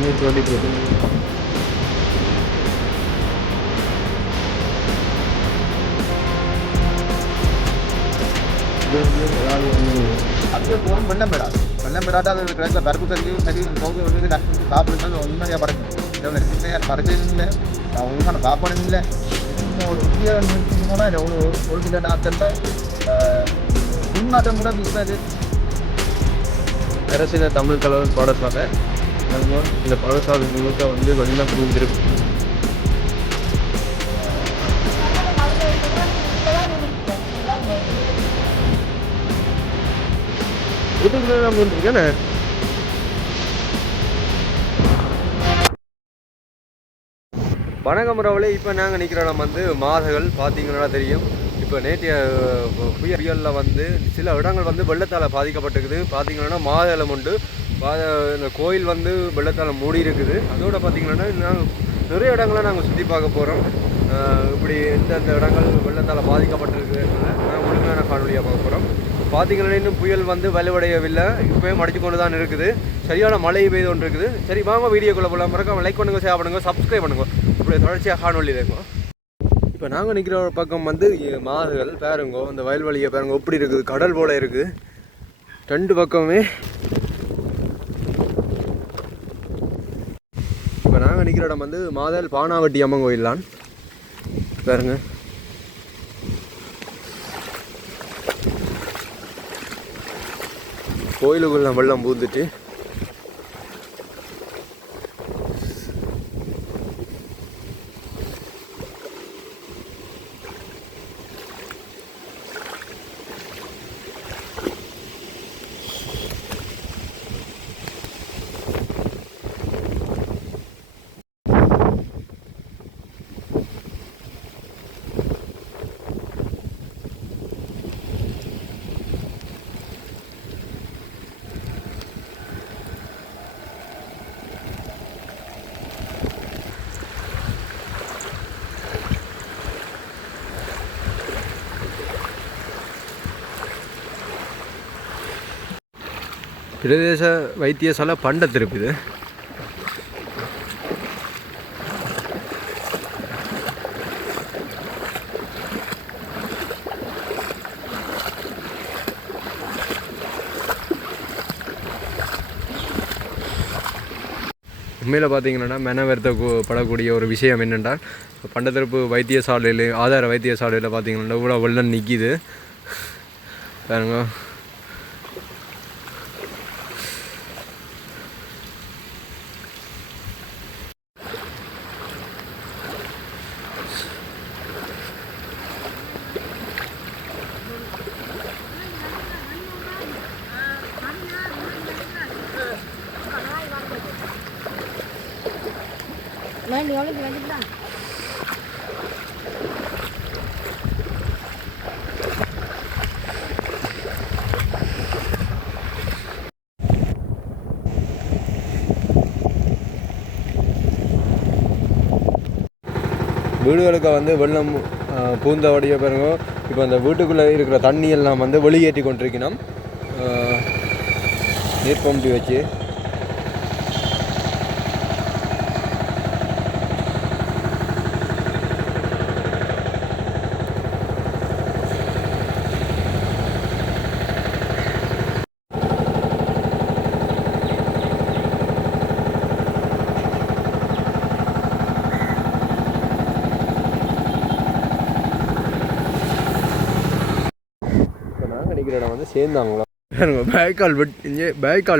தண்ணீர் தோண்டிட்டு இருக்கு. அது போகும் வெள்ளம் பெறாது. வெள்ளம் பெறாட்டா அது கிடக்கிற பருப்பு கறி சரி சோறு வந்து சாப்பிடுறது உண்மையாக பறக்கும். சின்ன பறக்கல நான் ஒழுங்கான சாப்பாடும் இல்லை. ஒரு முக்கிய போனால் ஒரு சில நாட்களில் உள்நாட்டம் கூட இருக்காது. அரசின தமிழ் கலர் பாடசாலை இந்த பாடசாலை முழுக்க வந்து வெள்ளம் புரிஞ்சிருக்கு. இருக்கேன்னு வணக்கம் ரவலே. இப்போ நாங்கள் நிற்கிற இடம் வந்து மாதகள் பார்த்தீங்கன்னா தெரியும். இப்போ நேற்றைய புயலில் வந்து சில இடங்கள் வந்து வெள்ளத்தால் பாதிக்கப்பட்டிருக்குது. பார்த்தீங்கன்னா மாதளம் உண்டு. இந்த கோயில் வந்து வெள்ளத்தால் மூடி இருக்குது. அதோட பார்த்தீங்கன்னா நாங்கள் நிறைய இடங்களை நாங்கள் சுற்றி பார்க்க போகிறோம். இப்படி எந்தெந்த இடங்கள் வெள்ளத்தால் பாதிக்கப்பட்டிருக்குதுன்னு நாங்கள் முழுமையான காணொலியாக பார்க்க போகிறோம். பார்த்தீங்கன்னா இன்னும் புயல் வந்து வலுவடையவில்லை. இப்போயும் மடித்து கொண்டு தான் இருக்குது. சரியான மழை பெய்து கொண்டு இருக்குது. சரி வாங்க வீடியோக்குள்ளே போகலாம். மறக்காம லைக் பண்ணுங்க, ஷேர் பண்ணுங்க, சப்ஸ்கிரைப் பண்ணுங்க. இப்படி தொடர்ச்சியாக காணொலி இருக்கும். இப்போ நாங்கள் நிற்கிற ஒரு பக்கம் வந்து மாடுகள் பாருங்கோ. அந்த வயல்வெளியை பாருங்க எப்படி இருக்குது. கடல் போல இருக்குது ரெண்டு பக்கமே. இப்போ நாங்கள் நிற்கிற இடம் வந்து மாதல் பானாவட்டி அம்மன் கோயிலான் பாருங்க. கோயிலுக்குள்ள வெள்ளம் பூந்துட்டு பிரதேச வைத்தியசாலை பண்டத்து இருக்குது. உண்மையில் பார்த்தீங்கன்னா மெனவருத்தப்படக்கூடிய ஒரு விஷயம் என்னென்றால் பண்டத்திருப்பு வைத்தியசாலையில் ஆதார வைத்தியசாலையில் பார்த்தீங்கன்னா இவ்வளோ வெள்ளம் நிற்கிது பாருங்க. வீடுகளுக்கு வந்து வெள்ளம் பூந்தவடிய பாருங்க. இப்போ அந்த வீட்டுக்குள்ளே இருக்கிற தண்ணியெல்லாம் வந்து வெளியேற்றி கொண்டிருக்கணும் நீர் பம்பி வச்சு. இடம் வந்து சேர்ந்தாங்களா பாருங்க. பேக்கால்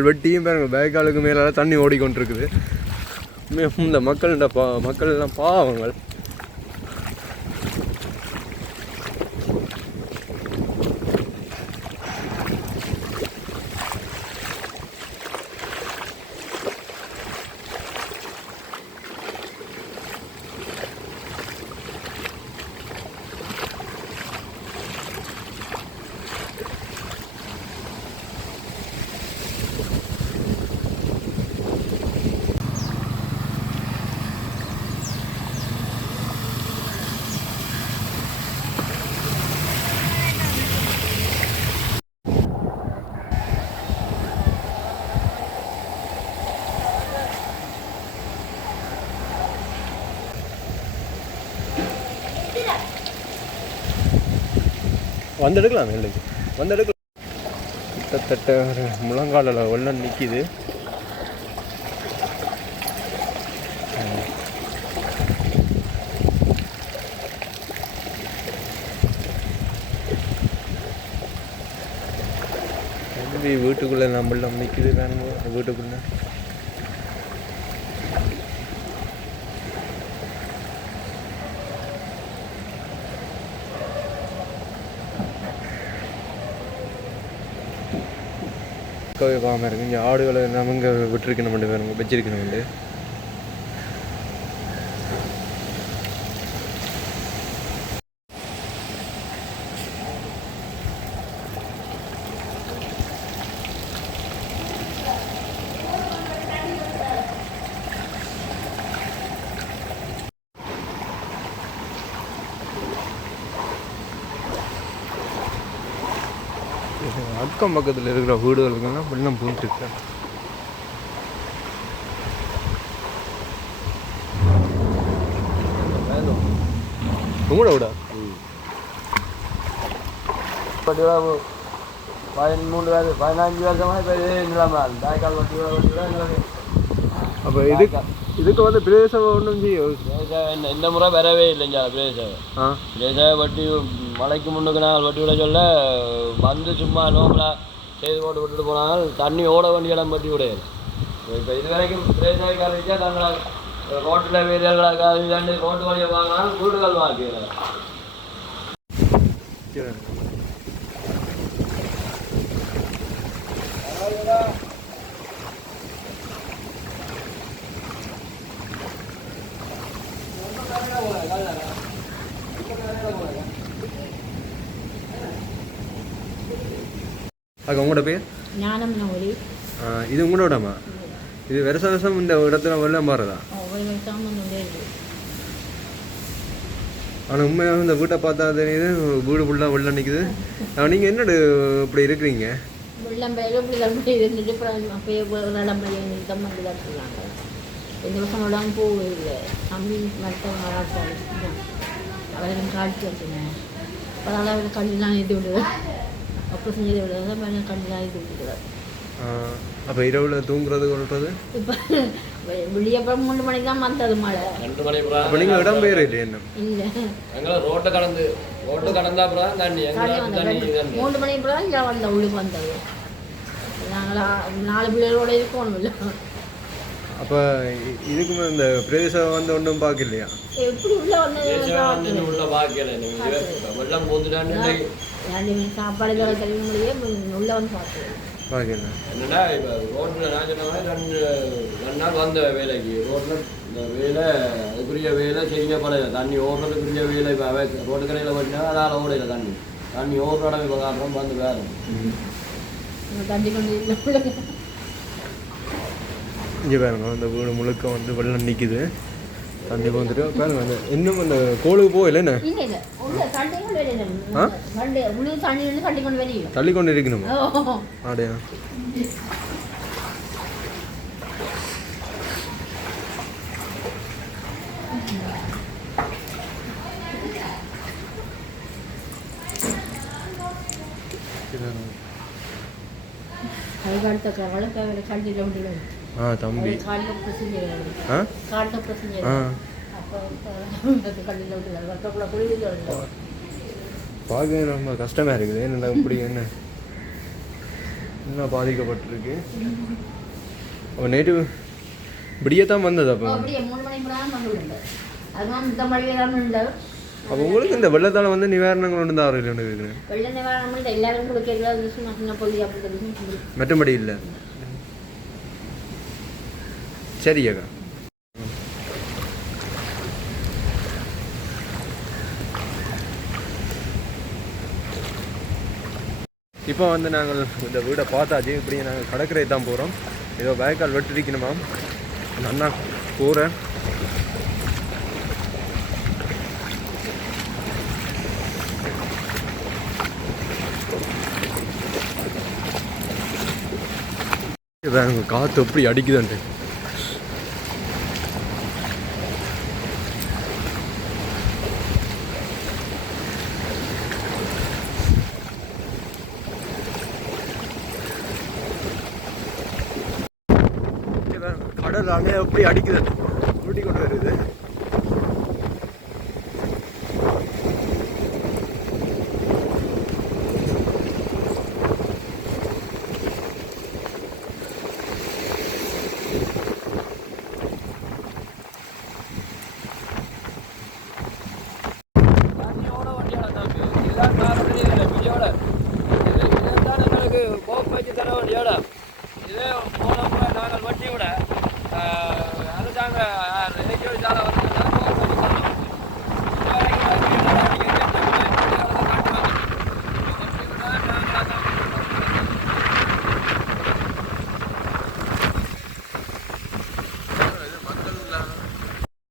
வெட்டியும் பாருங்க. பேக்காலுக்கு மேலே தண்ணி ஓடிக்கொண்டிருக்குது. இந்த மக்கள் எல்லாம் பாவங்கள். வந்து எடுக்கலாம் இல்லைக்கு வந்து எடுக்கலாம். கிட்டத்தட்ட ஒரு முழங்காலில் வெள்ளம் நிற்கிது. வீட்டுக்குள்ளே நம்மளாம் நிற்கிது வேணுங்க வீட்டுக்குள்ளே. பாமல் இருக்கு. இங்கே ஆடுகளை நம்ம இங்கே விட்டுருக்கணும் வேணுங்க வச்சிருக்கணும் உண்டு. அக்கம் பக்கத்தில் இருக்கிற வீடுகளுக்கெல்லாம் வெள்ளம் பூந்துருக்கு. உங்களோட விடா 13 வருஷம் 15 வருஷமாக இப்போ நிலம தாய்க்கால் வட்டி. அப்போ இதுக்கு வந்து பிரதேசம் ஒன்றும் செய்யும் இந்த முறை வரவே இல்லைங்க பிரதேசம். பிரதேசம் வட்டி மழைக்கு முன்னுக்கு நாங்கள் வட்டி விட சொல்ல வந்து சும்மா நோம்பலாக செய்து போட்டு விட்டுட்டு போனாங்க. தண்ணி ஓட வேண்டிய இடம் வட்டி விடையாது. இப்போ இது வரைக்கும் பிரதேசக்காரங்க தங்களை ரோட்டில் வீரர்களாக ரோட்டு வழியை வாங்கினாலும் வீடுகள் வாங்கிக்கிறாங்க. அக்கா உங்களோட பேர்? ஞானம் நோரி. இது உங்களோடமா? இது வருஷ வருஷம் இந்த இடத்துல வெள்ளம் மாறுதா? ஆனால் உண்மையாக இந்த வீட்டை பார்த்தா தெரியுது வீடு ஃபுல்லாக வெள்ளம் நிற்குது. நீங்கள் என்னோட இப்படி இருக்கிறீங்க? வெள்ளம் இப்படி இருந்துட்டு அப்பயே வெள்ளம் தான் சொன்னாங்க. இந்த வருஷம் விடாமல் போகல. தம்பி மற்ற அவருக்கு காட்சி வச்சுனேன். அதனால் அவருக்கு கண்ணெலாம் இது விடுவேன். அப்போ செஞ்சதை விடுறது மேலே கண்ணெலாம் இது விட்டுக்கிறார். அப்போ இரவில் தூங்குறது கொள்றது? இப்போ விடியப்புறம் 3 மணிக்கு தான் வந்தது மழை. 2 மணி அப்போ நீங்கள் இடம் பெயர் இல்லை என்ன? இல்லை எங்களை ரோட்டை கடந்தா அப்புறம் தண்ணி 3 மணிக்கு அப்புறம் இங்கே வந்த உள்ளுக்கு வந்தது. நாங்களா 4 பிள்ளைகளோட இருக்கணும் இல்லை. அப்போ இதுக்கு இந்த பிரதேசம் வந்து ஒன்றும் பார்க்கலையா? எப்படி உள்ள வந்து உள்ள பார்க்கல வெள்ளம் போந்துட்டான்னு சாப்பாடு கழிவு முடியே உள்ள வந்து பார்க்கல. என்னன்னா இப்போ ரோட்டில் நான் சொன்ன மாதிரி 2 நாள் வந்த வேலைக்கு ரோட்டில் இந்த வேலை அதுக்குரிய வேலை செய்யப்படலை. தண்ணி ஓடுறதுக்குரிய வேலை இப்போ ரோட்டு கரையில் போட்டினா அதால் ஓடையில தண்ணி ஓடுற இடம் இப்போ காட்டுறோம் வந்து வேறு தண்ணி கொண்டு இங்கே பாருங்க இந்த வீடு முழுக்க வந்து வெள்ளம் நிற்கிது. தண்ணி வந்துட்டு பாருங்க அந்த இன்னும் அந்த கோளுக்கு போகல என்ன தள்ளி கொண்டு இருக்கணும். அப்படியா? தம்பி பார்க்க ரொம்ப கஷ்டமாக இருக்குது. என்னடா இப்படி என்ன பாதிக்கப்பட்டிருக்கு. அப்போ நேற்று இப்படியேத்தான் வந்தது. அப்போ அப்போ உங்களுக்கு இந்த வெள்ளத்தால் வந்து நிவாரணங்கள் ஒன்று தான் இருக்குது? மற்றபடி இல்லை. சரி அக்கா. இப்போ வந்து நாங்கள் இந்த வீடை பார்த்தாச்சு. இப்படி நாங்கள் கடற்கரை தான் போகிறோம். ஏதோ வேக்கால் வெட்டிருக்கணுமா அண்ணா போகிறேன். காற்று எப்படி அடிக்குதுன்ட்டு. பாருங்கள் அங்கே எப்படி அடிக்குது உருட்டி கொண்டு வருது.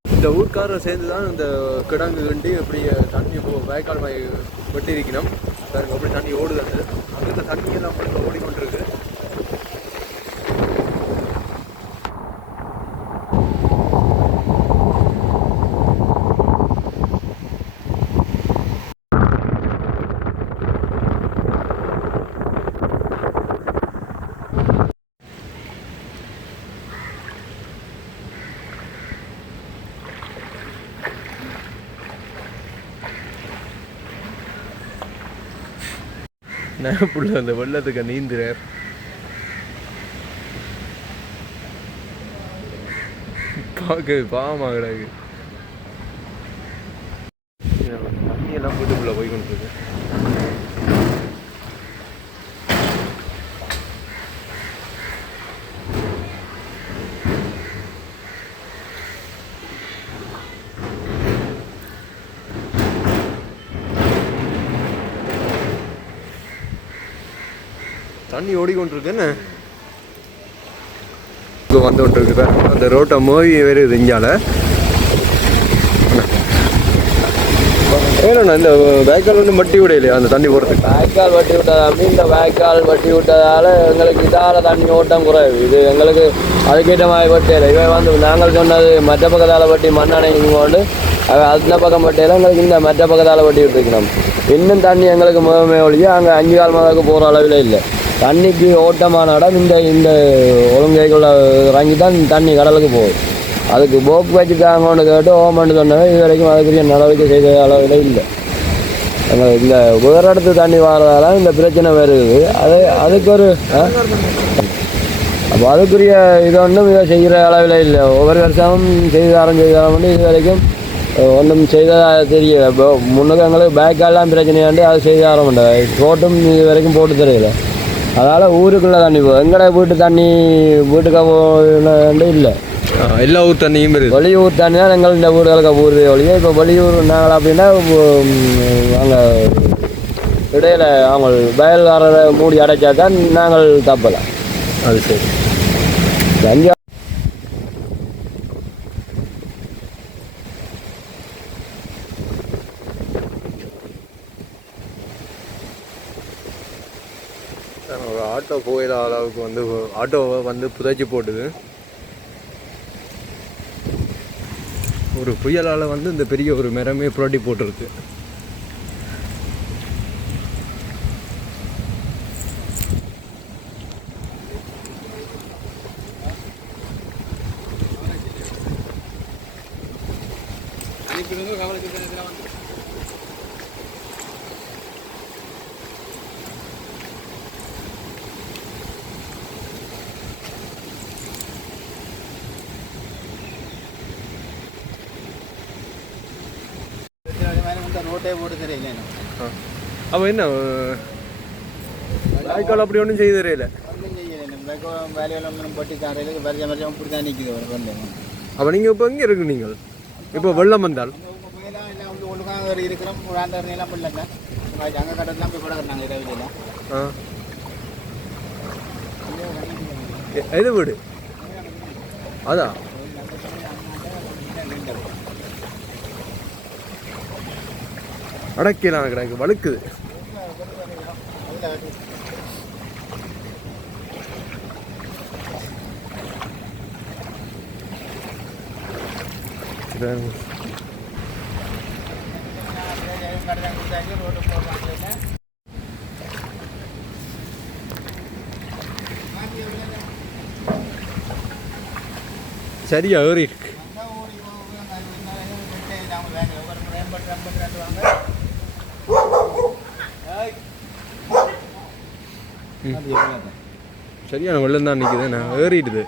இந்த ஊர்க்காரர் சேர்ந்து தான் இந்த கிடங்கு கண்டி எப்படி தண்ணி வயக்கால் வெட்டி இருக்கணும். பாருங்க அப்படி தண்ணி ஓடுது. அங்கே தண்ணி எல்லாம் ஓடிக்கொண்டிருக்கு. புள்ள அந்த வெள்ளத்துக்கு நீந்துறார். பார்க்க பாவமாக கிடாது. தண்ணி எல்லாம் வீட்டுக்குள்ள போய் கொண்டு இருக்கு. தண்ணி ஓடிக்கொண்டிருக்கு. என்ன இப்போ வந்து கொண்டிருக்கு. அந்த ரோட்டை மோவி வருது இங்கால. ஏன்னா இந்த வாய்க்கால் வந்து வட்டி விடையிலையா அந்த தண்ணி போகிறதுக்கு? வாய்க்கால் வட்டி விட்டது அப்படி இந்த வாய்க்கால் வட்டி விட்டதால எங்களுக்கு இதால் தண்ணி ஓட்டம் குறைவு. இது எங்களுக்கு அதுக்கேற்ற மாதிரி வட்டியில இவன் வந்து நாங்கள் சொன்னது மற்ற பக்கத்தால் வட்டி மண்ணானை கொண்டு அந்த பக்கம் வட்டியில் எங்களுக்கு இந்த மற்ற பக்கத்தால் வட்டி விட்டுருக்கணும். இன்னும் தண்ணி எங்களுக்கு முகமே ஒழிய அங்கே 5 கால் மாதத்துக்கு போகிற அளவில் இல்லை. தண்ணிக்கு ஓட்டமான இடம் இந்த ஒழுங்கைக்குள்ள இறங்கி தான் தண்ணி கடலுக்கு போகுது. அதுக்கு போக்கு வச்சுட்டாங்கன்னு கேட்டு ஓமன்னு சொன்னது இது வரைக்கும் அதுக்குரிய நடவடிக்கை செய்த அளவில் இல்லை. எங்கள் இந்த வேறு இடத்து தண்ணி வர்றதால இந்த பிரச்சனை வருது. அதுக்கு ஒரு அப்போ அதுக்குரிய இது ஒன்றும் இதை செய்கிற அளவில் இல்லை. ஒவ்வொரு வருஷமும் செய்தாரம் இது வரைக்கும் ஒன்றும் செய்ததாக தெரியல. இப்போ முன்னுக்கு எங்களுக்கு பேக்கெல்லாம் பிரச்சனையாண்டு அது செய்தாரம் மாட்டேன். ரோட்டும் இது வரைக்கும் போட்டு தெரியல. அதனால் ஊருக்குள்ளே தண்ணி போகும். எங்கட வீட்டு தண்ணி வீட்டுக்கு போகணும் இல்லை. எல்லா ஊர் தண்ணியும் இருக்குது. வெளியூர் தண்ணி தான் எங்கள் இந்த வீடுகளுக்கு போடுறதே ஒழிய. இப்போ வெளியூர் நாங்கள் அப்படின்னா அங்கே இடையில் அவங்க வயல்காரரை மூடி அடைச்சா தான் நாங்கள் தப்பலாம். அது சரி. தஞ்சா ஒரு ஆட்டோ போயிட அளவுக்கு வந்து ஆட்டோவை வந்து புதைச்சி போட்டுது. ஒரு புயலால் வந்து இந்த பெரிய ஒரு மரமே புரட்டி போட்டிருக்கு. ரோட்டே போட்டு தெரியல. அப்போ என்ன வாய்க்கால் அப்படி ஒன்றும் செய்து தெரியல. ஒன்றும் செய்யலை. வேலையெல்லாம் பட்டி காரையில் வரைஞ்சம் இப்படி தான் நிற்கிது. அப்போ நீங்கள் இப்போ எங்கே இருக்கு? நீங்கள் இப்போ வெள்ளம் வந்தால் எல்லாம் வந்து ஒழுங்காக இருக்கிறோம். ஒரு ஆண்டர்லாம் இல்லைங்க. அங்கே கடலாம் போய் கூட நாங்கள் இரவிலாம். எது வீடு? அதான் அடக்கலாம் கிடக்கு வழுக்குது. சரியா ஏறி இருக்கு. சரியான வெள்ளம் தான் நிற்குது, நான் ஏறிடுது.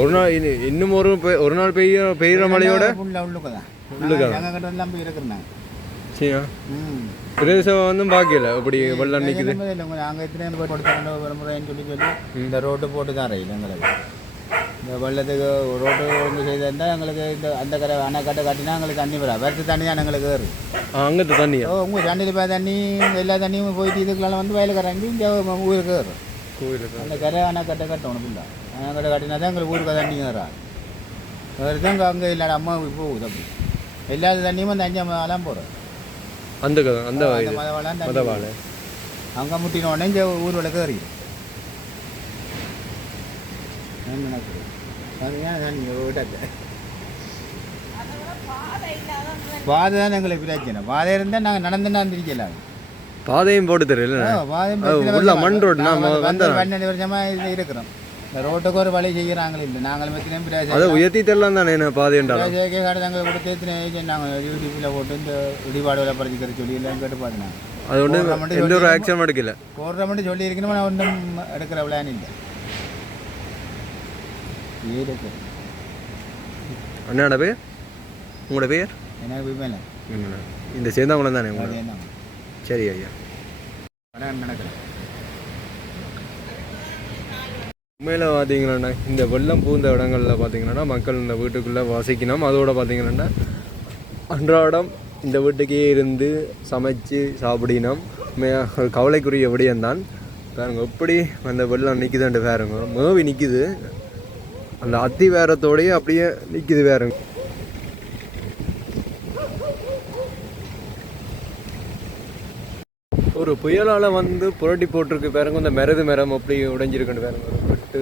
ஒரு நாள் இன்னும் ஒரு நாள் பெய்யுற மழையோட சரியா பிரதேசம் வந்து பாக்கல இப்படி வெள்ளம் நிற்குது. இந்த ரோட்டு போட்டு தான் ரயில் எங்களுக்கு இந்த வெள்ளத்துக்கு ரோட்டு ஒன்று செய்திருந்தால் எங்களுக்கு இந்த அந்த கரை அணைக்கட்டை கட்டினா எங்களுக்கு தண்ணி வராது. வெறுத்து தண்ணி தான் எங்களுக்கு ஏறு. அங்கே தண்ணியா? உங்கள் தண்ணியில் போய் தண்ணி எல்லா தண்ணியும் போயிட்டு இதுக்கெல்லாம் வந்து வயலுக்கு இறங்கி இங்கே ஊருக்கு ஏறும். அந்த கரை அணைக்கட்டை கட்டணும் ஃபுல்லாக. அணைக்கட்டை கட்டினா தான் எங்களுக்கு ஊருக்கு தண்ணி ஏறாது. வேறு தான் அங்கே இல்லாத அம்மா போகுது. அப்படி எல்லா தண்ணியும் அந்த அஞ்சாம் போகிறோம். அந்த அந்த மதவாழை அங்கே முட்டின உடனே இங்கே ஊர் விளக்கு ஏறிடும். பாதை தான் எங்களுக்கு பிரச்சனை. பாதை இருந்தால் நாங்கள் நடந்துன்னா திரிக்கலாம். பாதையும் போட்டு தெரியல. மண் ரோடு பன்னெண்டு வருஷமாக இருக்கிறோம். இந்த ரோட்டுக்கு ஒரு வழி செய்கிறாங்களே இல்லை. நாங்களும் எத்தனையும் அதை உயர்த்தி தரலாம் தானே பாதை காடு நாங்கள் கொடுத்து எத்தனை நாங்கள் யூடியூப்பில் போட்டு இந்த இடிபாடு வேலை பறிச்சுக்கிற சொல்லி எல்லாம் கேட்டு பார்த்தேன். அது ஒன்று எந்த ஒரு ஆக்ஷன் எடுக்கல. போடுற மட்டும் சொல்லி இருக்கணும். நான் ஒன்றும் எடுக்கிற பிளான் இல்லை. அண்ணாட பேர் உங்களோட பேர்? எனக்கு மேலே இந்த சேர்ந்தாங்குளம் தானே? சரி ஐயா. நடக்கிறேன். உண்மையில் பார்த்தீங்கன்னா இந்த வெள்ளம் பூந்த இடங்களில் பார்த்தீங்கன்னா மக்கள் இந்த வீட்டுக்குள்ளே வசிக்கணும். அதோட பார்த்தீங்கன்னா அன்றாடம் இந்த வீட்டுக்கே இருந்து சமைச்சு சாப்பிடினோம். கவலைக்குரிய விடயம்தான். பாருங்க எப்படி அந்த வெள்ளம் நிற்குதுன்ட்டு பாருங்க. மேவி நிற்குது. அந்த அத்தி வேரத்தோடையே அப்படியே நிற்குது வேறுங்க. ஒரு புயலால் வந்து புரட்டி போட்டிருக்கு பாருங்க. இந்த மரது மரம் அப்படி உடைஞ்சிருக்குன்னு பாருங்க. ஒரு விட்டு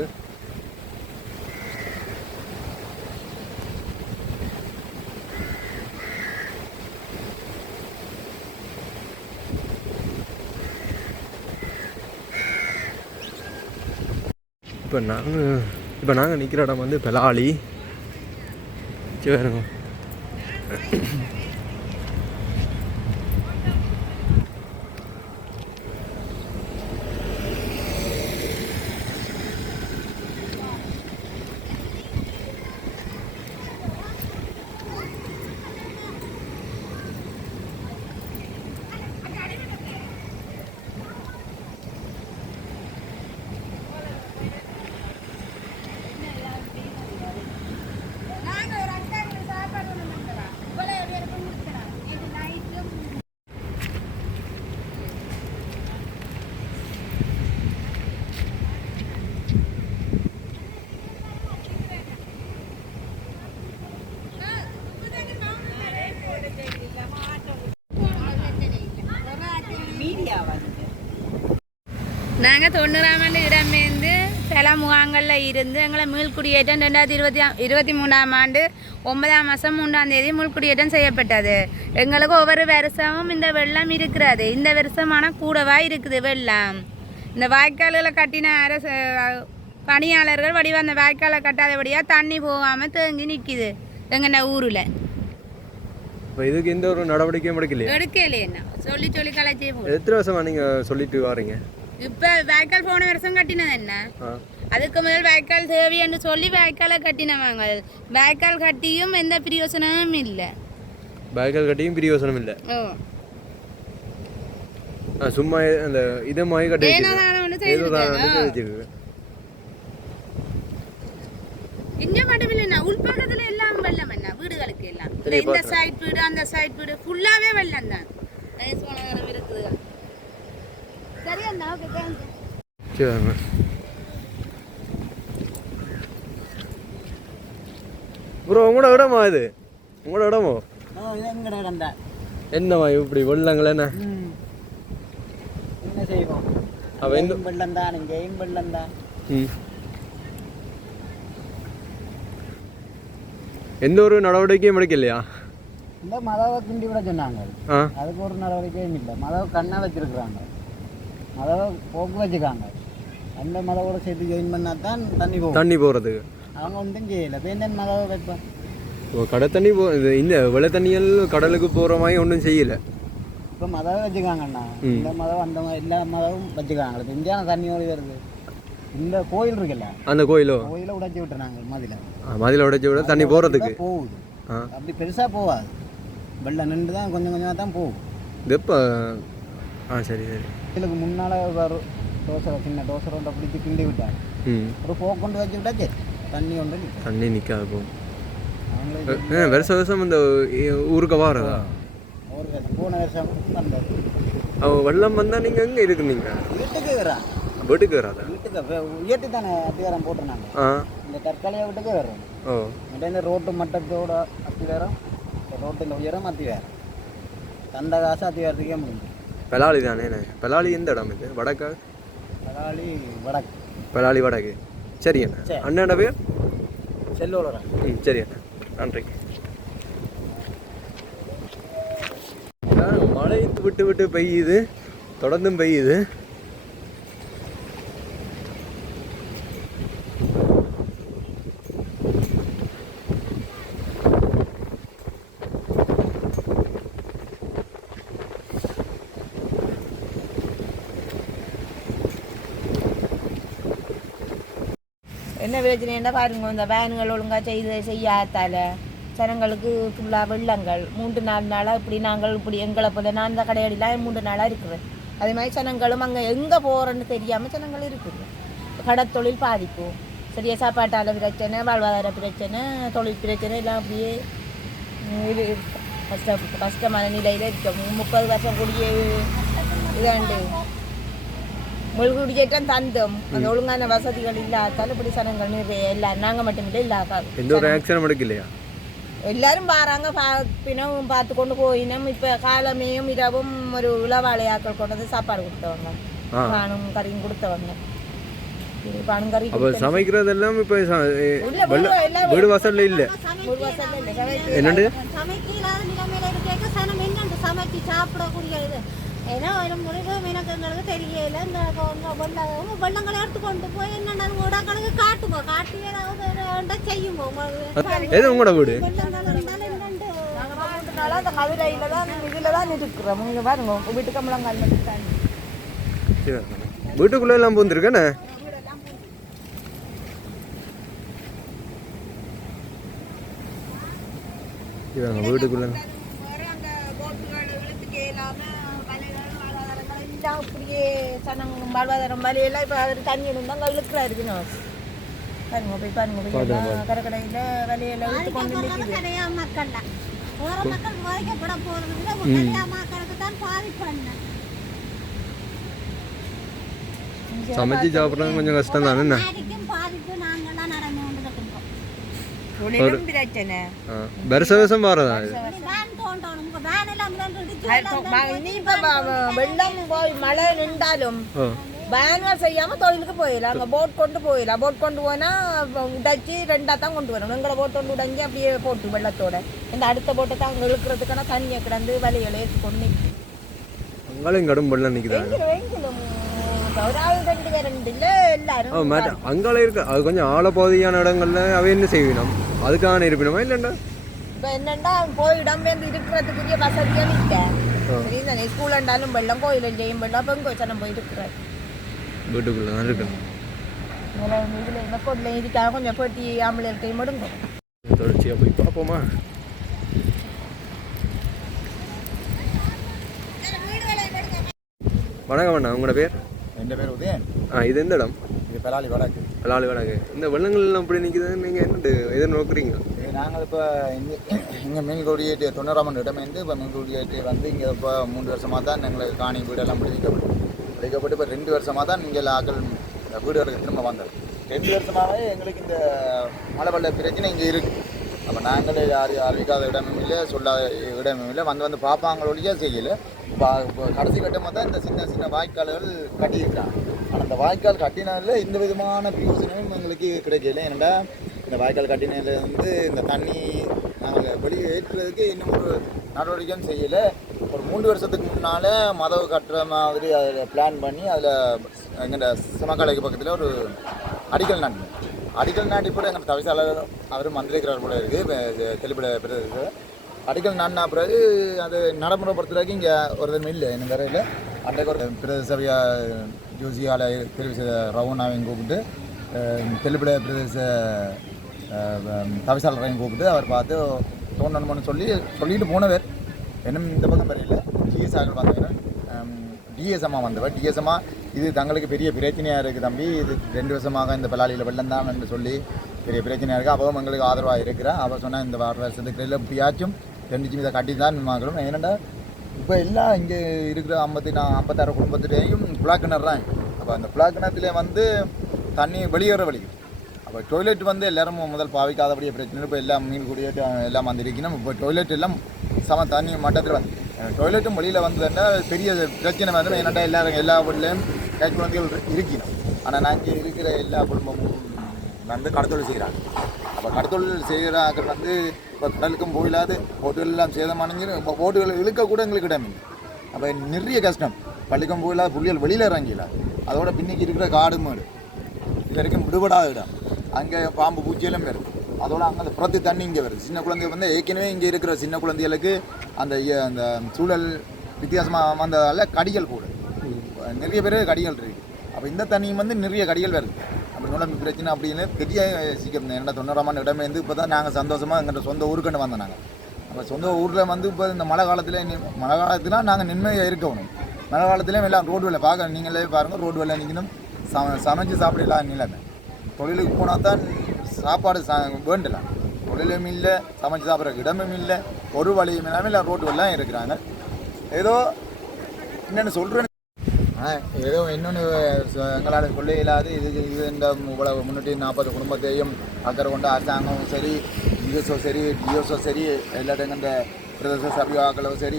இப்போ நாங்கள் நிற்கிற இடம் வந்து பெலாலி. சரி பாருங்க. நாங்கள் 90ஆம் ஆண்டு இடம்பெயர்ந்து சில முகாம்களில் இருந்து எங்களை மீள்குடியேற்றம் 2023ஆம் ஆண்டு 9ஆம் மாதம் 3ஆம் தேதி மீள்குடியேற்றம் செய்யப்பட்டது. எங்களுக்கு ஒவ்வொரு வருஷமும் இந்த வெள்ளம் இருக்கிறது. இந்த வருஷமான கூடவா இருக்குது வெள்ளம். இந்த வாய்க்கால்களை கட்டின அரசு பணியாளர்கள் வடிவ அந்த வாய்க்காலை கட்டாதபடியாக தண்ணி போகாமல் தேங்கி நிற்கிது எங்கள் ஊரில். இதுக்கு எந்த ஒரு நடவடிக்கையும் எடுக்கலையே. சொல்லி கலைச்சி எத்தனை வருஷமா நீங்கள் சொல்லிட்டு வாரீங்க? இப்போ வாய்க்கால் போன வருஷம் கட்டினது என்ன, அதுக்கு முதல் வாய்க்கால் தேவைன்னு சொல்லி வாய்க்காலை கட்டினவாங்க. வாய்க்கால் கட்டியும் எந்த பிரயோசனமும் இல்லை. வாய்க்கால் கட்டியும் பிரயோசனம் இல்லை. சும்மா அந்த இதை மாதிரி கட்டி இங்க மட்டும் இல்லைண்ணா, உள்பக்கத்துல எல்லாம் வெள்ளம் என்ன வீடுகளுக்கு எல்லாம். இந்த சைட் வீடு அந்த சைட் வீடு ஃபுல்லாவே வெள்ளம் தான். இருக்குது. சரியா ஓகே தேங்க்யூ. சரிங்க. ப்ரோ உங்களோட இடமா இது? உங்களோட இடமோ? எங்களோட இடம் தான். என்னம்மா இப்படி வெள்ளங்கள் என்ன என்ன செய்வோம்? அவன் வெள்ளம் தான், இங்கேயும் வெள்ளம் தான். எந்த ஒரு நடவடிக்கையும் எடுக்கலையா? இந்த மதவை கிண்டி விட சொன்னாங்க. அதுக்கு ஒரு நடவடிக்கையும் இல்லை. மதவை கண்ணா வச்சிருக்கிறாங்க, மதவை போக்கு வச்சுக்காங்க. அந்த மதவோட சேர்த்து ஜாயின் பண்ணால் தான் தண்ணி போகும். தண்ணி போகிறதுக்கு அவங்க ஒன்றும் செய்யலை. இப்போ என்ன மதவை வைப்பேன்? கடை தண்ணி இந்த வெள்ளை தண்ணிகள் கடலுக்கு போகிற மாதிரி ஒன்றும் செய்யலை. இப்போ மதவை வச்சுக்காங்கண்ணா. இந்த மதம் அந்த எல்லா மதமும் வச்சுக்காங்க. இப்போ இந்தியான தண்ணியோடு வருது. இந்த கோயில் இருக்குல்ல, அந்த கோயிலை உடைச்சி விட்டுறாங்க. மதில உடைச்சி விட தண்ணி போகிறதுக்கு போகுது. அப்படி பெருசாக போகாது. வெள்ளம் நின்று தான் கொஞ்சம் கொஞ்சமாக தான் போகும். இது இப்போ சரி சரி. இதுக்கு முன்னால் ஒரு டோசரை சின்ன டோசரை ஒன்றை பிடிச்சி கிண்டி விட்டாங்க. ஒரு போக்கு கொண்டு வச்சு விட்டா சரி தண்ணி ஒன்று தண்ணி நிற்காது போகும். வருஷம் வருஷம் இந்த ஊருக்கு வாரதா? போன வருஷம் வந்தது. வெள்ளம் வந்தால் நீங்கள் எங்கே இருக்குனீங்க? வீட்டுக்கு வரா. வீட்டுக்கு வராதா? வீட்டுக்கு உயர்த்தி தானே அத்திவாரம் போட்டுருந்தாங்க. இந்த தற்காலிக வீட்டுக்கு வரும். இந்த ரோட்டு மட்டத்தோட அத்திவாரம், ரோட்டில் உயரம் அத்திவாரம். தந்த காசு அத்திவாரத்துக்கே முடிஞ்சு. பெலாலி தானே? பெலாலி எந்த இடம் இது? வடக்கா? பெலாலி வடக்கு. பெலாலி வடக்கு. சரி அண்ணா. அண்ணாட பேர் செல்லோலரா. சரி அண்ணா, நன்றி. மழை விட்டு விட்டு பெய்யுது, தொடர்ந்தும் பெய்யுது. என்ன பிரச்சனைன்னா பாருங்க, இந்த வேன்கள் ஒழுங்காக செய்யாதால ஜனங்களுக்கு ஃபுல்லாக வெள்ளங்கள் 3-4 நாளாக இப்படி நாங்கள் இப்படி எங்களை போல நான் இந்த கடையடிலாம் 3 நாளாக இருக்கிறேன். அதே மாதிரி ஜனங்களும் அங்கே எங்கே போகிறோன்னு தெரியாமல் ஜனங்கள் இருக்குது. கடத்தொழில் பாதிப்பு, சரியா சாப்பாட்டால் பிரச்சனை, வாழ்வாதார பிரச்சனை, தொழில் பிரச்சனை எல்லாம் அப்படியே இது கஷ்டமான நிலையில் இருக்கும். 30 வருஷம் கூடிய இதாண்டு குடியேற்றம் தந்தோம். அந்த ஒழுங்கான வசதிகள் இல்லாதால் இப்படி சனங்கள் நிறைய இல்லை. நாங்கள் மட்டும் இல்லை, இல்லாக்காது. எந்த ஒரு ஆக்சிடென்ட் எடுக்கலையா? எல்லாரும் பாருங்க, பின்னவும் பார்த்து கொண்டு போயினோம். இப்போ காலமையும் இரவும் ஒரு உளவாளையாக்கள் கொண்டு வந்து சாப்பாடு கொடுத்தவங்க, பானும் கறியும் கொடுத்தவங்க. பானும் கறி சமைக்கிறதெல்லாம் இப்போ வீடு வாசல்ல இல்லை. என்னண்டு சமைச்சு சாப்பிடக்கூடிய இது ஏன்னா ஒரு முறைவு மீனக்கங்களுக்கு தெரியல. இந்த வெள்ளங்களை எடுத்து கொண்டு போய் என்னென்ன கணக்கு காட்டுங்க, காட்டி ஏதாவது செய்யுங்க. உங்களோட வீடு அந்த மதுரையில தான் இதில் தான் இருக்கிறோம். இங்கே பாருங்க, வீட்டுக்கு முழங்கால் வீட்டுக்குள்ள எல்லாம் பூந்துருக்கேண்ணே. வீட்டுக்குள்ள அப்படியே சனங்க வாழ்வாதாரம் வலையெல்லாம் இப்போ அவர் தண்ணி இருந்தாங்க இழுக்கிறா இருக்குன்னு பாருங்க. போய் பாருங்க, கரைக்கடையில் வலையெல்லாம் இழுத்து கொண்டு மக்கள் பாதிக்கப்பட போறது மக்களுக்கு தான் பாதிப்பு. சமைச்சு சாப்பிட்றது கொஞ்சம் கஷ்டம் தானே. பாதிப்பு நாங்கள்லாம் நடந்து கொண்டு பிரச்சனை வருஷ வருஷம் பாருதா? வெள்ளம் போய் மழை நின்றாலும் பேனர் செய்யாம தொழிலுக்கு போயிடலாம். அங்கே போட் கொண்டு போயிடலாம். போட் கொண்டு போனா உடைச்சி 2ஆ தான் கொண்டு வரணும். எங்களை போட் கொண்டு உடைஞ்சி அப்படியே போட்டு வெள்ளத்தோட இந்த அடுத்த போட்டை தான் அங்கே இழுக்கிறதுக்கான தண்ணியை கிடந்து வலைகளை ஏற்றுக்கொண்டு நிற்கும். அங்காலும் கடும் வெள்ளம் நிற்குது. அங்கால இருக்கு, அது கொஞ்சம் ஆழப்பகுதியான இடங்கள்ல அவை என்ன செய்யணும், அதுக்கான இருப்பினமா இல்லைண்டா? இப்போ என்னென்னா போய் இடம்பெயர்ந்து இருக்கிறதுக்குரிய வசதியாக இல்லை. ஸ்கூல் இருந்தாலும் வெள்ளம், கோயில் செய்யும் வெள்ளம். அப்போ எங்கே வச்சா நம்ம போய் இருக்கிறார் வீட்டுக்குள்ள தான் இருக்கணும். இதில் மெக்கோட்டில் இதுக்காக கொஞ்சம் போட்டி ஆம்பளைட்டையும் முடுங்க தொடர்ச்சியாக போய் பார்ப்போமா? வணக்கம் அண்ணா, உங்களோட பேர்? என் பேர் உதயன். இது எந்த இடம்? இது பெலாலி வடக்கு. பெலாலி வடக்கு. இந்த வெள்ளங்கள்லாம் அப்படி நிற்குதுன்னு நீங்கள் என்ன எதிர்நோக்குறீங்க? நாங்கள் இப்போ இங்கே மீன் கொடியேட்டு 90ஆம் ஆண்டு இடமேந்து இப்போ மீன் கொடியேட்டு வந்து இங்கே இப்போ 3 வருஷமாக தான் எங்களுக்கு காணி வீடெல்லாம் பிடிக்கப்பட்டு இப்போ 2 வருஷமாக தான் இங்கே ஆக்கள் வீடுகளுக்கு திரும்ப வந்தது. 2 வருஷமாகவே எங்களுக்கு இந்த மழை வெள்ள பிரச்சனை இங்கே இருக்குது. அப்போ நாங்கள் யாரும் அறிவிக்காத இடமும் இல்லை, சொல்லாத இடமும் இல்லை. வந்து பார்ப்பாங்களோடையே செய்யலை. இப்போ கடைசி கட்டமாக தான் இந்த சின்ன சின்ன வாய்க்கால்கள் கட்டியிருக்கிறாங்க. ஆனால் அந்த வாய்க்கால் கட்டினதில் எந்த விதமான பிரயோஜனமும் எங்களுக்கு கிடைக்கல. ஏன்னா இந்த வாய்க்கால் கட்டினதுலேருந்து இந்த தண்ணி நாங்கள் வெளியே ஏற்றுறதுக்கு இன்னும் ஒரு நடவடிக்கையும் செய்யலை. ஒரு 3 வருஷத்துக்கு முன்னால் மதவு கட்டுற மாதிரி அதில் பிளான் பண்ணி அதில் எங்கள் சுமக்காலைக்கு பக்கத்தில் ஒரு அடிக்கல் நாட்டு அடிக்கல் நாட்டி கூட எங்கள் தவிசாளர் அவர் மந்திரிக்கிறார் போல இருக்குது தெளிப்பிட பிரதேசத்தில் அடிக்கல் நாட்டினா பிறகு அது நடைமுறைப்படுத்துறதுக்கு இங்கே ஒரு இல்லை என்ன வேறு இல்லை அன்றைக்கு ஒரு பிரதேச சபையா ஜோசியால் தெரிவு செய்த ரவுனாவையும் கூப்பிட்டு தெளிப்பிட பிரதேச தவிசாளரையும் கூப்பிட்டு அவர் பார்த்து தோண்டணும்னு சொல்லிட்டு போனவர் இன்னும் இந்த பக்கம் வரையில் ஜிஎஸ் ஆக்கள் வந்தவர் டிஎஸ்எம்மா வந்தவர் டிஎஸ்எம்மா இது தங்களுக்கு பெரிய பிரச்சனையாக இருக்குது தம்பி இது 2 வருஷமாக இந்த பலாளியில் வெள்ளம் தான் என்று சொல்லி பெரிய பிரச்சனையாக இருக்குது அப்பவும் எங்களுக்கு ஆதரவாக இருக்கிறேன் அவர் சொன்னால் இந்த 6 வருஷத்துக்கு இல்லை இப்படியாச்சும் 2 இதை கட்டி தான் வாங்கணும் ஏன்னா இப்போ எல்லாம் இங்கே இருக்கிற 56 குடும்பத்திலேயும் புழாக்கிணர் தான் அப்போ அந்த புழாக்கிணத்துல வந்து தண்ணி வெளியேற வழி அப்போ டொய்லெட் வந்து எல்லோரும் முதல் பாவிக்காதபடியே பிரச்சனை இப்போ எல்லாம் மீன் குடியேற்றம் எல்லாம் வந்து இருக்கணும் இப்போ டொய்லெட் எல்லாம் தண்ணி மட்டத்தில் வந்து டொய்லெட்டும் வெளியில் வந்ததுன்னா பெரிய பிரச்சனை வந்து என்னடா எல்லா வீட்லேயும் கேட்ச் குழந்தைகள் இருக்கணும் ஆனால் நான் இங்கே இருக்கிற எல்லா குடும்பமும் வந்து கடத்தொழில் செய்கிறாங்க அப்போ கடத்தொழில் செய்கிறாங்க வந்து இப்போ கடலுக்கும் போயிடாது போட்டுகள் எல்லாம் சேதமானங்கிற இப்போ போட்டுகள் இழுக்கக்கூட எங்களுக்கு இடமில்லை அப்போ நிறைய கஷ்டம் பள்ளிக்கும் போயிடாது புள்ளிகள் வெளியில் இறங்கிடலாம் அதோட பின்னிக்கு இருக்கிற காடு மாடு இது வரைக்கும் விடுபடாத இடம் அங்கே பாம்பு பூச்சியெல்லாம் வருது அதோட அங்கே அந்த புறத்து தண்ணி இங்கே வருது சின்ன குழந்தைகள் வந்து ஏற்கனவே இங்கே இருக்கிற சின்ன குழந்தைகளுக்கு அந்த சூழல் வித்தியாசமாக வந்ததால் கடிகள் போடுது நிறைய பேர் கடிகள் இருக்குது அப்போ இந்த தண்ணியும் வந்து நிறைய கடிகள் வருது அப்போ நுழம்பு பிரச்சனை அப்படின்னு பெரிய சீக்கிரம் என்ன 90ஆம் இடமே வந்து இப்போ தான் நாங்கள் சந்தோஷமாக எங்கள்கிட்ட சொந்த ஊருக்குன்னு வந்தோம் நாங்கள் அப்போ சொந்த ஊரில் வந்து இப்போ இந்த மழை காலத்தில் நாங்கள் நிம்மதியாக இருக்கணும் மழை காலத்துலேயும் எல்லாம் ரோடு வேலை பார்க்க நீங்களே பாருங்கள் ரோடு வேலை நீங்களும் சமைச்சு சாப்பிடலாம் நிலைமை தொழிலுக்கு போனால் தான் சாப்பாடு வேண்டலாம் தொழிலும் இல்லை சமைச்சு சாப்பிட்ற இடமும் இல்லை ஒரு வழியும் இல்லாமல் இல்லை ரோட்டு எல்லாம் இருக்கிறாங்க ஏதோ என்னென்னு சொல்கிறேன்னு ஏதோ இன்னொன்று எங்களால் சொல்ல இல்லாது இது இந்த 340 குடும்பத்தையும் அக்கறை கொண்ட அரசாங்கமும் சரி யூஎஸ்ஓ சரி டிஎஸ்ஓ சரி எல்லாத்தையும் இந்த பிரதேச சபையாக்களோ சரி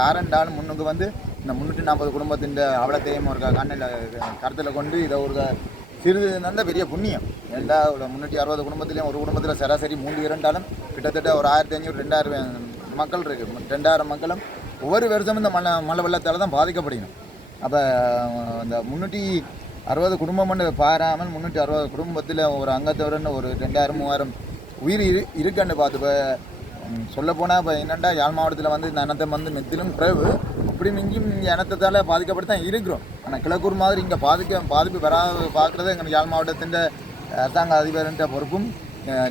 யாரெண்டாலும் முன்னுக்கு வந்து இந்த 340 குடும்பத்தின் அவலத்தையும் ஒரு கண்ணில் கருத்தில் கொண்டு இதை ஒரு சிறிது நல்ல பெரிய புண்ணியம் ஏண்டா 360 குடும்பத்திலையும் ஒரு குடும்பத்தில் சராசரி 3 இருந்தாலும் கிட்டத்தட்ட ஒரு 1500 2000 மக்கள் இருக்குது 2000 மக்களும் ஒவ்வொரு வருஷமும் இந்த மழை வெள்ளத்தால் தான் பாதிக்கப்படுகணும் அப்போ அந்த 360 குடும்பம்னு பாராமல் 360 குடும்பத்தில் ஒரு அங்கத்தவரன்னு ஒரு 2000-3000 உயிர் இருக்குன்னு பார்த்து இப்போ சொல்லப்போனால் இப்போ என்னென்னா யாழ் மாவட்டத்தில் வந்து இந்த இனத்தை வந்து மெத்திலும் குறைவு இப்படி மிஞ்சும் இனத்தால் பாதிக்கப்பட்டு தான் இருக்கிறோம் ஆனால் கிழக்கூர் மாதிரி இங்கே பாதிப்பு வராது பார்க்குறது எங்கள் யாழ் மாவட்டத்தின் அரசாங்க அதிபர்ன்ற பொறுப்பும்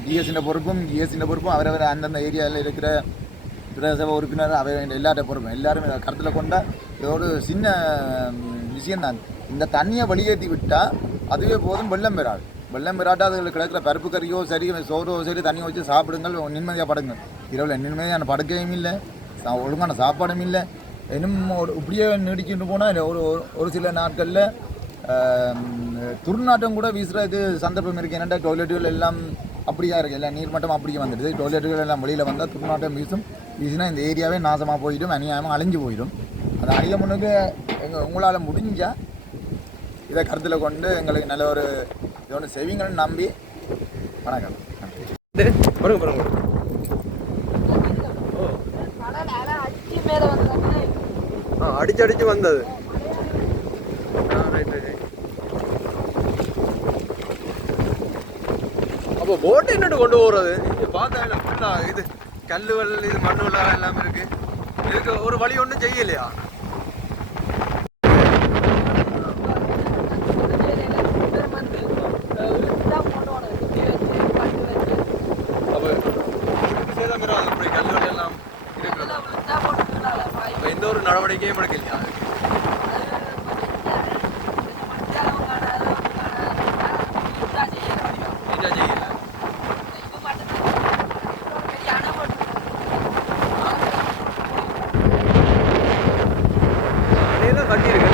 டிஎஸ்சிൻ്റെ பொறுப்பும் ஜிஎஸ்சிൻ്റെ பொறுப்பும் அவரவர் அந்தந்த ஏரியாவில் இருக்கிற பிரதேச உறுப்பினர் அவை எல்லார்ட்ட பொறுப்பும் எல்லாரும் கருத்தில் கொண்டால் இது ஒரு சின்ன விஷயம்தான் இந்த தண்ணியை வெளியேற்றி விட்டால் அதுவே போதும் வெள்ளம் பெறாது வெள்ளம் பெறாட்டா அதுகளுக்கு கிடக்கிற பருப்பு கறியோ சரி சோறோ சரி தண்ணி வச்சு சாப்பிடுங்கள் நிம்மதியாக படுங்க இரவில் நிம்மதியான படுக்கையும் இல்லை ஒழுங்கான சாப்பாடும் இல்லை இன்னும் இப்படியே நீடிச்சுட்டு போனால் ஒரு சில நாட்களில் துர்நாட்டம் கூட வீசுறதுக்கு சந்தர்ப்பம் இருக்குது என்னென்னா டாய்லெட்டுகள் எல்லாம் அப்படியா இருக்குது எல்லாம் நீர்மட்டம் அப்படியே வந்துடுது டாய்லெட்டுகள் எல்லாம் வெளியில் வந்தால் துர்நாட்டம் வீசுனா இந்த ஏரியாவே நாசமாக போயிடும் அநியாயமாக அழிஞ்சு போயிடும் அது அழிய முன்னுக்கு உங்களால் முடிஞ்சால் இதை கருத்தில் கொண்டு எங்களுக்கு நல்ல ஒரு இது ஒன்று செய்வீங்கன்னு நம்பி வணக்கம் அடிச்சு வந்தது அப்போ போட்டு என்னட்டு கொண்டு போகிறது பார்த்தா இது கல்லுவல் இது மண்ணு எல்லாமே இருக்கு இதுக்கு ஒரு வழி ஒன்றும் செய்யலையா எந்த ஒரு நடவடிக்கையும் எடுக்கலையா கட்டியிருக்கு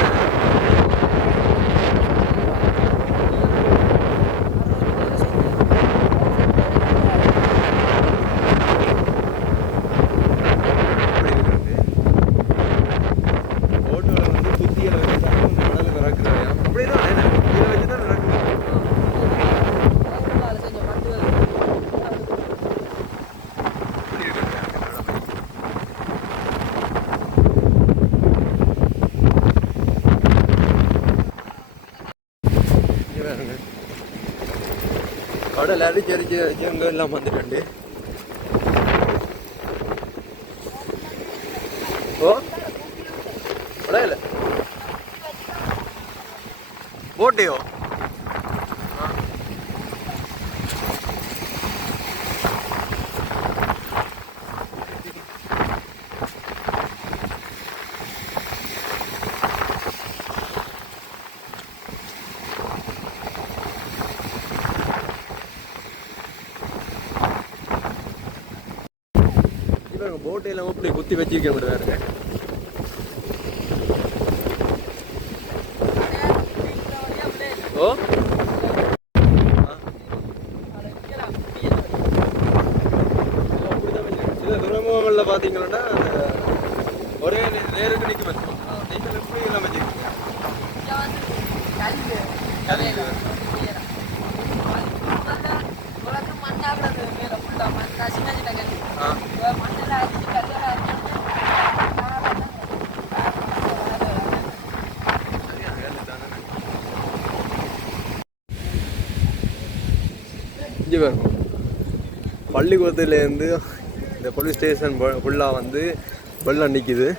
போட்டு கடல் அரிச்சு அரிச்சு அரிச்சு அங்கே எல்லாம் வந்துட்டு ஓ உடையல போட்டையோ போட்டையெல்லாம் இப்படி குத்தி வச்சிருக்க முடியாது ஓ சில துறைமுகங்களில் பார்த்தீங்கன்னா ஒரே நேருக்கு நிற்க வச்சோம் நீங்கள் எப்படி எல்லாம் வச்சுருக்கீங்க இங்கே வரும் பள்ளிக்கூடத்துலேருந்து இந்த போலீஸ் ஸ்டேஷன் ஃபுல்லாக வந்து வெள்ளம் நிற்கிது.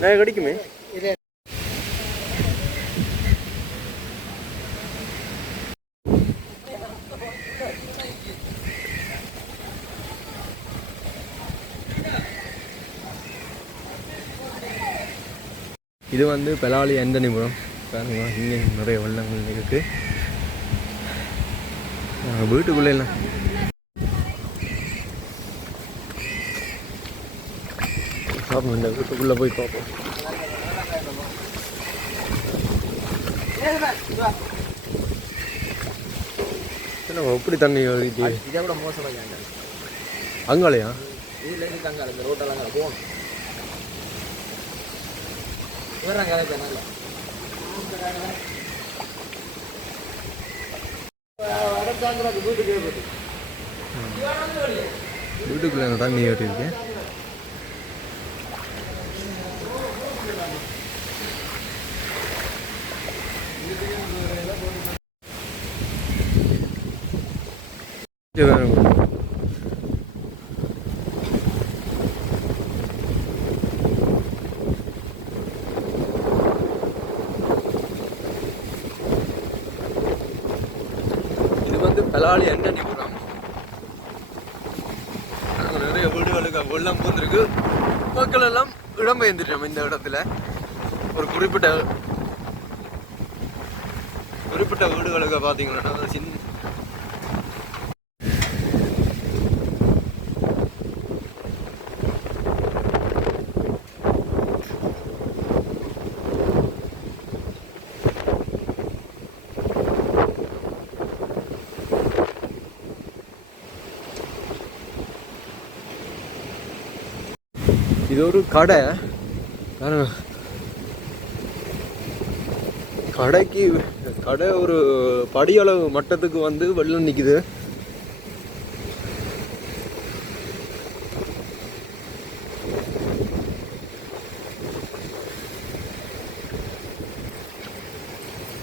நிறைய கிடைக்குமே. இது வந்து பெலாலி அந்தனிபுரம் பாருங்க, இங்கே நிறைய வெள்ளங்கள் இருக்குது. வீட்டுக்குள்ளே எல்லாம் பார்ப்போம், இந்த வீட்டுக்குள்ளே போய் பார்ப்போம். என்ன எப்படி தண்ணி வருது? இதை விட மோசமாக அங்காளையா? இதில் இருக்கு அங்காள, இந்த ரோட்டெல்லாம் அங்கே போகணும். வேறாங்க நல்லா வீட்டுக்குள்ளே தண்ணி ஏறி இருக்கு. இது வந்து பெலாலி அந்தனிபுரம். நிறைய வீடுகளுக்கு வெள்ளம் போந்திருக்கு. மக்கள் எல்லாம் இடம்பெயர்ந்துட்டோம். இந்த இடத்துல ஒரு குறிப்பிட்ட வீடுகளுக்கு பார்த்தீங்கன்னா சின்ன இது ஒரு கடை பாருங்க. கடை ஒரு படியளவு மட்டத்துக்கு வந்து வெள்ளம் நிற்குது.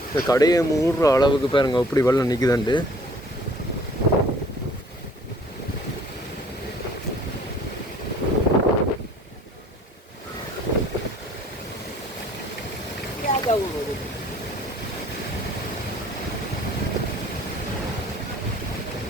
இந்த கடையை மூடுற அளவுக்கு பாருங்க எப்படி வெள்ளம் நிற்குதுண்டு. Yeah,